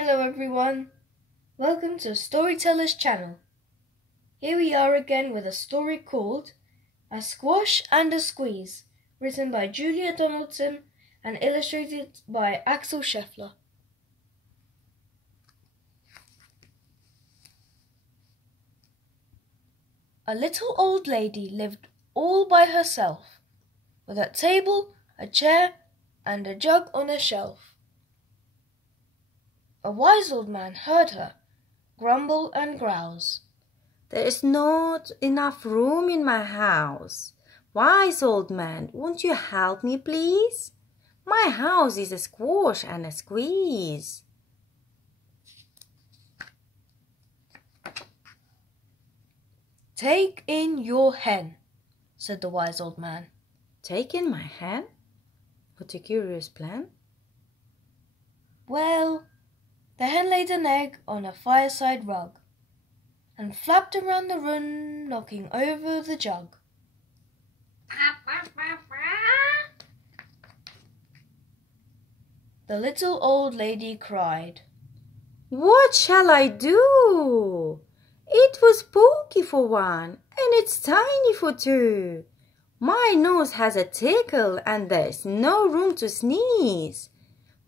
Hello everyone, welcome to Storyteller's channel. Here we are again with a story called A Squash and a Squeeze, written by Julia Donaldson and illustrated by Axel Scheffler. A little old lady lived all by herself, with a table, a chair, and a jug on a shelf. A wise old man heard her grumble and grouse. "There is not enough room in my house. Wise old man, won't you help me, please? My house is a squash and a squeeze." "Take in your hen," said the wise old man. "Take in my hen? What a curious plan." Well, the hen laid an egg on a fireside rug and flapped around the room, knocking over the jug. The little old lady cried, "What shall I do? It was bulky for one, and it's tiny for two. My nose has a tickle, and there's no room to sneeze.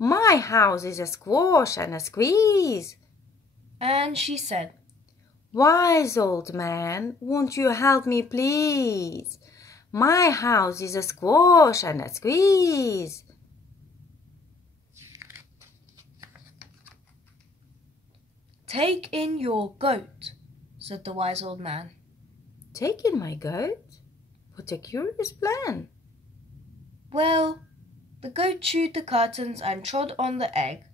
My house is a squash and a squeeze." And she said, "Wise old man, won't you help me, please? My house is a squash and a squeeze." "Take in your goat," said the wise old man. "Take in my goat? What a curious plan." Well, the goat chewed the curtains and trod on the egg,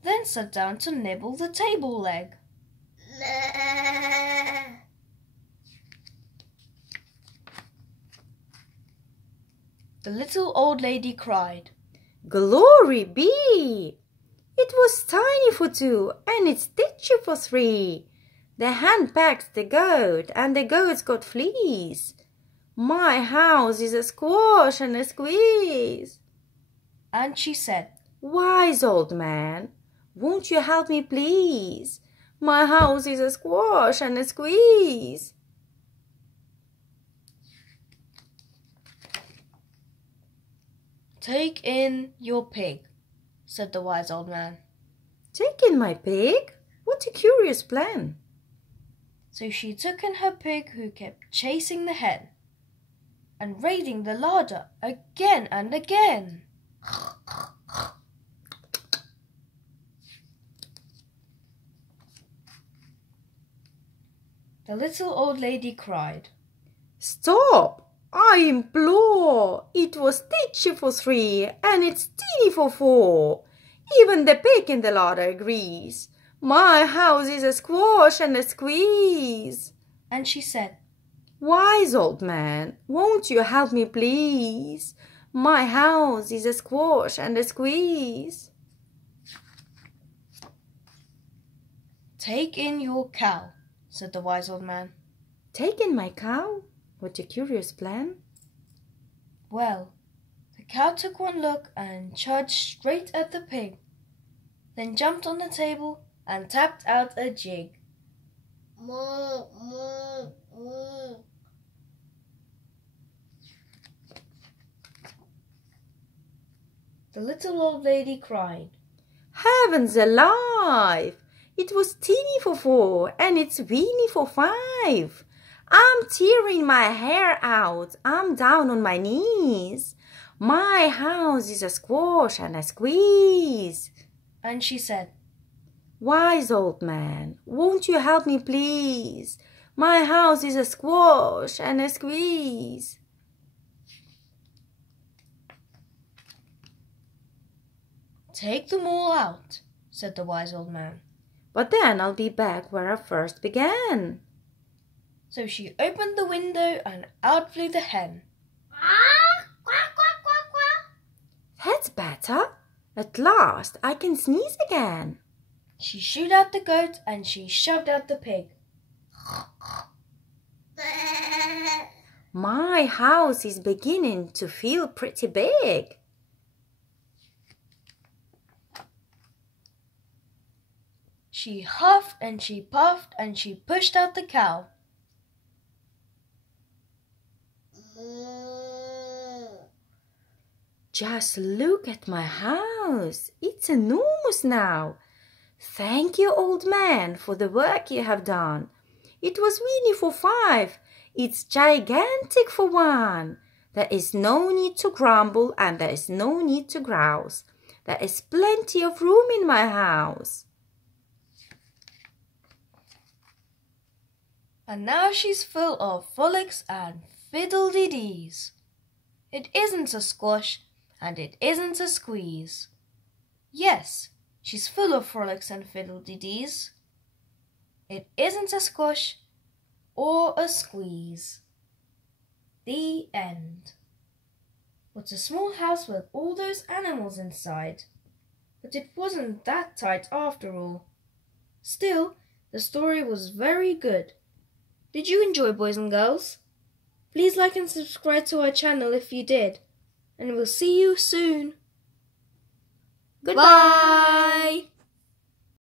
then sat down to nibble the table leg. The little old lady cried, "Glory be! It was tiny for two, and it's stitchy for three. The hen pecked the goat, and the goat's got fleas. My house is a squash and a squeeze." And she said, "Wise old man, won't you help me, please? My house is a squash and a squeeze." "Take in your pig," said the wise old man. "Take in my pig? What a curious plan." So she took in her pig, who kept chasing the hen and raiding the larder again and again. The little old lady cried, "Stop! I implore! It was stitchy for three, and it's teeny for four. Even the pig in the larder agrees. My house is a squash and a squeeze." And she said, "Wise old man, won't you help me, please? My house is a squash and a squeeze." "Take in your cow," said the wise old man. "Take in my cow? What a curious plan." Well, the cow took one look and charged straight at the pig, then jumped on the table and tapped out a jig. Moo, moo, moo. The little old lady cried, "Heavens alive! It was teeny for four, and it's weeny for five. I'm tearing my hair out. I'm down on my knees. My house is a squash and a squeeze." And she said, "Wise old man, won't you help me, please? My house is a squash and a squeeze." "Take them all out," said the wise old man. "But then I'll be back where I first began." So she opened the window and out flew the hen. "That's better. At last I can sneeze again." She shooed out the goat and she shoved out the pig. My house is beginning to feel pretty big. She huffed and she puffed and she pushed out the cow. Just look at my house. It's enormous now. Thank you, old man, for the work you have done. It was really for 5. It's gigantic for 1. There is no need to grumble and there is no need to grouse. There is plenty of room in my house. And now she's full of frolics and fiddle-dee-dees. It isn't a squash and it isn't a squeeze. Yes, she's full of frolics and fiddle-dee-dees. It isn't a squash or a squeeze. The end. What a small house with all those animals inside. But it wasn't that tight after all. Still, the story was very good. Did you enjoy, boys and girls? Please like and subscribe to our channel if you did. And we'll see you soon. Goodbye!